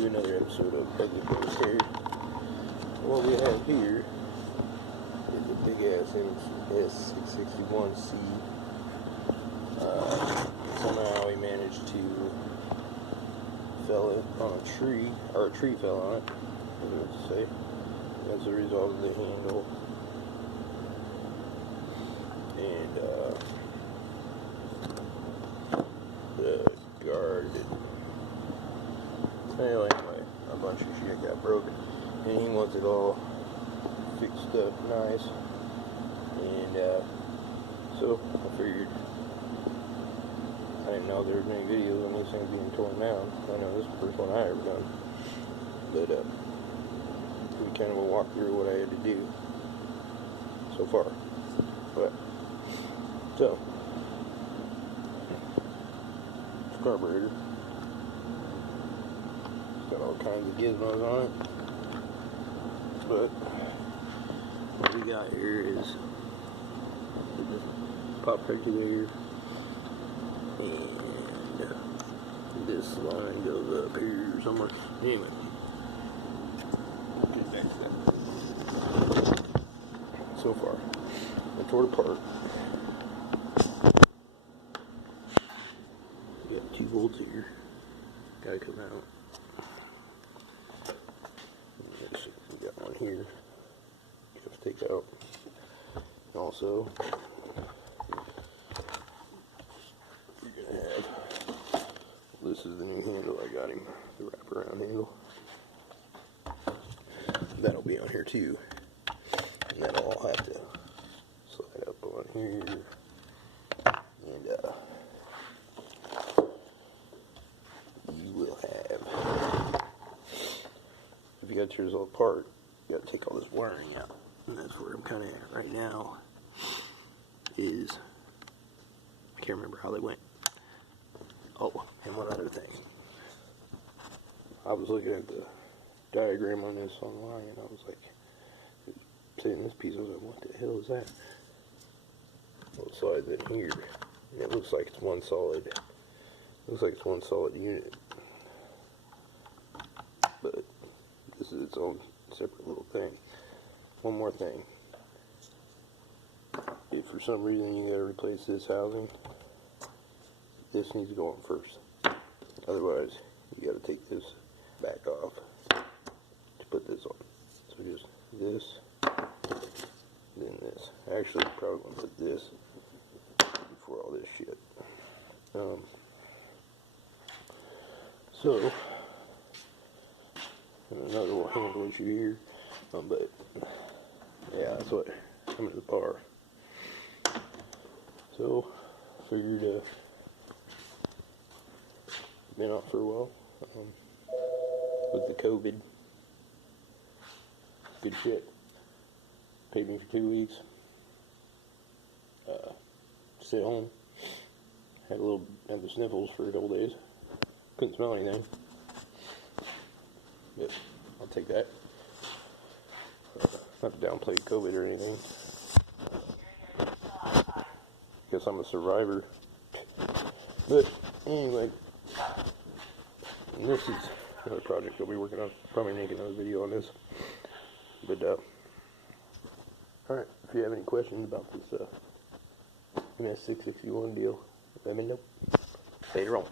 to another episode of Ugly Ghost Hair. What we have here is a big ass S661C. Somehow he managed to fell it on a tree, or a tree fell on it, as I would say, as a result of the handle. And the guard. So anyway, a bunch of shit got broken, and he wants it all fixed up nice. And so I figured, I didn't know there was many videos on these things being torn down. I know this is the first one I ever done, but we kind of will walk through what I had to do so far. But so carburetor. It's got all kinds of gizmos on it. But what we got here is the pop regulator, and this line goes up here somewhere. Anyway, get back to that. So far, I tore it apart. We got 2 bolts here. Gotta come out. We got one here. You have to take out. Also, you're gonna have. This is the new handle I got him. The wraparound handle. That'll be on here too. And that'll all have to slide up on here. And you will have, if you got yours all apart, you got to take all this wiring out. And that's where I'm kind of at right now. Is, I can't remember how they went. Oh, and one other thing. I was looking at the diagram on this online, and I was like, seeing this piece, I was like, what the hell is that? Well, it slides in here, and it looks like it's one solid. Looks like it's one solid unit, but this is its own separate little thing. One more thing. If for some reason you gotta replace this housing, this needs to go on first. Otherwise, you gotta take this back off to put this on. So just this, then this. Actually, probably gonna put this before all this shit. So, another little handle issue here, but yeah, that's what coming to the bar. So, figured been out for a while with the COVID. Good shit. Paid me for 2 weeks. Stayed home. Had the sniffles for a couple days. Couldn't smell anything. But I'll take that. Not to downplay COVID or anything. Guess I'm a survivor. But anyway, this is another project I'll be working on. Probably make another video on this. But alright, if you have any questions about this MS661 deal, let me know later on.